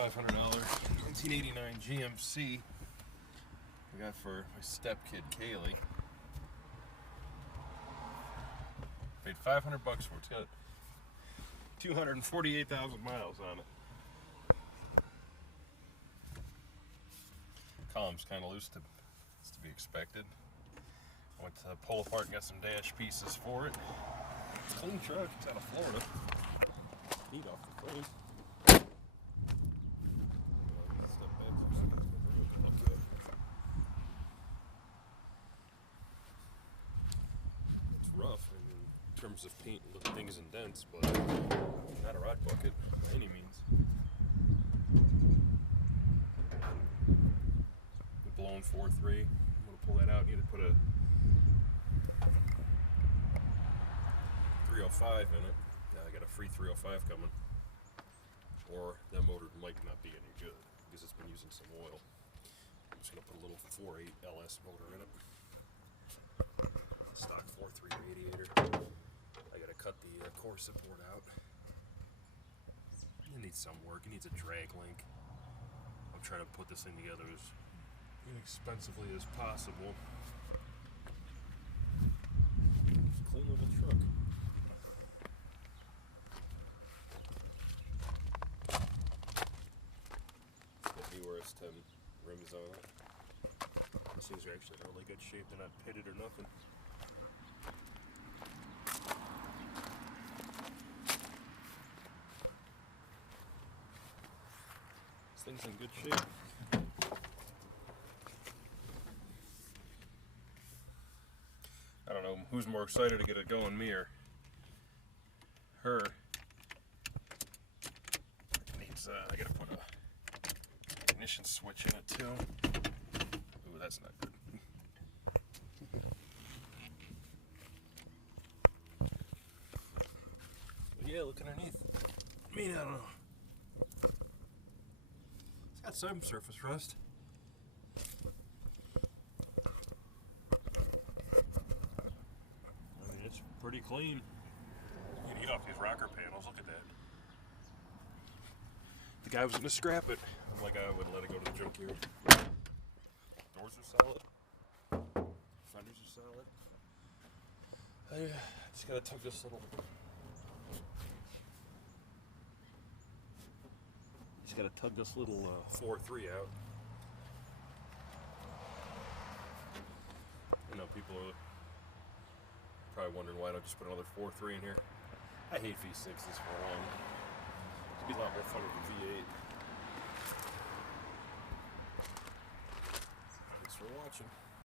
$500 1989 GMC I got for my stepkid Kaylee. Paid $500 for it. It's got 248,000 miles on it. Column's kind of loose, to be expected. I went to pull apart and got some dash pieces for it. Clean truck. It's out of Florida. Neat off the frame. It's rough. I mean, in terms of paint, little things and dents, but not a rod bucket by any means. The blown 4.3. I'm gonna pull that out. Need to put a 305 in it. Yeah, I got a free 305 coming. Or that motor might not be any good because it's been using some oil. I'm just gonna put a little 4.8 LS motor in it. Stock 4.3 radiator. I gotta cut the core support out. It needs some work. It needs a drag link. I'm trying to put this thing together as inexpensively as possible. It's a cool little truck. S10 rims on it. These things are actually in really good shape. They're not pitted or nothing. This thing's in good shape. I don't know who's more excited to get it going, me or her. I gotta put a ignition switch in it too. Ooh, that's not good. But yeah, look underneath. I mean, I don't know. It's got some surface rust. I mean, it's pretty clean. You can eat off these rocker panels. Look at that. The guy was gonna scrap it. I'm like, I would let it go to the junkyard. Doors are solid. Fenders are solid. I just gotta tug this little. Just gotta tug this little 4.3 out. I know people are probably wondering why I don't just put another 4.3 in here. I hate V6s for one. It'd be a lot more fun with a V8. Thanks for watching.